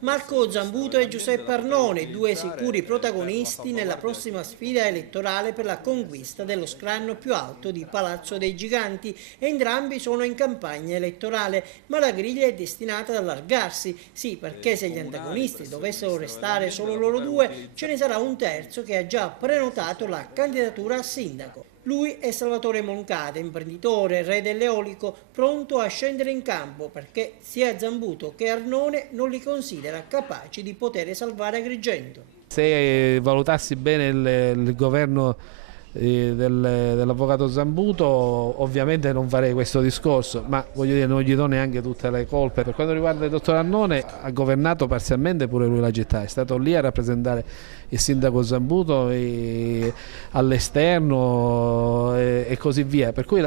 Marco Zambuto e Giuseppe Arnone, due sicuri protagonisti nella prossima sfida elettorale per la conquista dello scranno più alto di Palazzo dei Giganti. Entrambi sono in campagna elettorale, ma la griglia è destinata ad allargarsi. Sì, perché se gli antagonisti dovessero restare solo loro due, ce ne sarà un terzo che ha già prenotato la candidatura a sindaco. Lui è Salvatore Moncada, imprenditore, re dell'eolico, pronto a scendere in campo perché sia Zambuto che Arnone non li considera capaci di poter salvare Agrigento. Se valutassi bene il governo dell'avvocato Zambuto, ovviamente non farei questo discorso, ma voglio dire, non gli do neanche tutte le colpe. Per quanto riguarda il dottor Arnone, ha governato parzialmente pure lui la città, è stato lì a rappresentare il sindaco Zambuto all'esterno e così via, per cui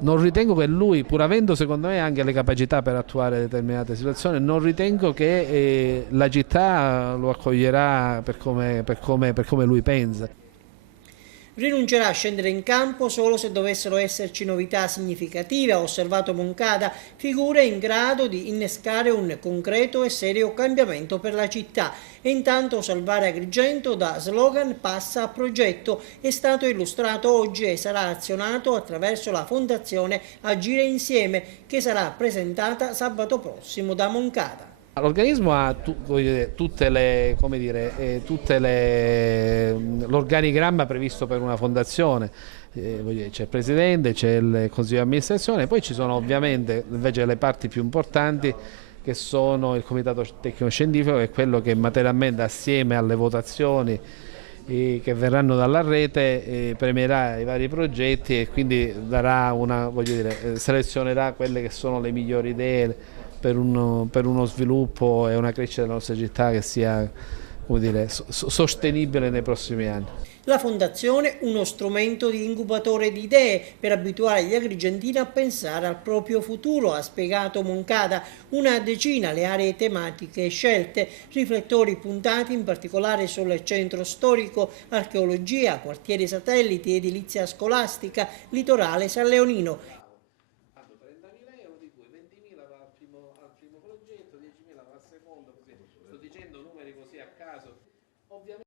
non ritengo che lui, pur avendo secondo me anche le capacità per attuare determinate situazioni, non ritengo che la città lo accoglierà per come lui pensa. Rinuncerà a scendere in campo solo se dovessero esserci novità significative, ha osservato Moncada, figure in grado di innescare un concreto e serio cambiamento per la città. E intanto salvare Agrigento da slogan passa a progetto, è stato illustrato oggi e sarà azionato attraverso la fondazione Agire Insieme, che sarà presentata sabato prossimo da Moncada. L'organismo ha l'organigramma previsto per una fondazione, c'è il presidente, c'è il consiglio di amministrazione, poi ci sono ovviamente invece le parti più importanti che sono il comitato tecnico scientifico, che è quello che materialmente assieme alle votazioni che verranno dalla rete premierà i vari progetti e quindi darà selezionerà quelle che sono le migliori idee per uno sviluppo e una crescita della nostra città che sia, sostenibile nei prossimi anni. La fondazione, uno strumento di incubatore di idee per abituare gli agrigentini a pensare al proprio futuro, ha spiegato Moncada. Una decina le aree tematiche scelte, riflettori puntati in particolare sul centro storico, archeologia, quartieri satelliti, edilizia scolastica, litorale San Leonino.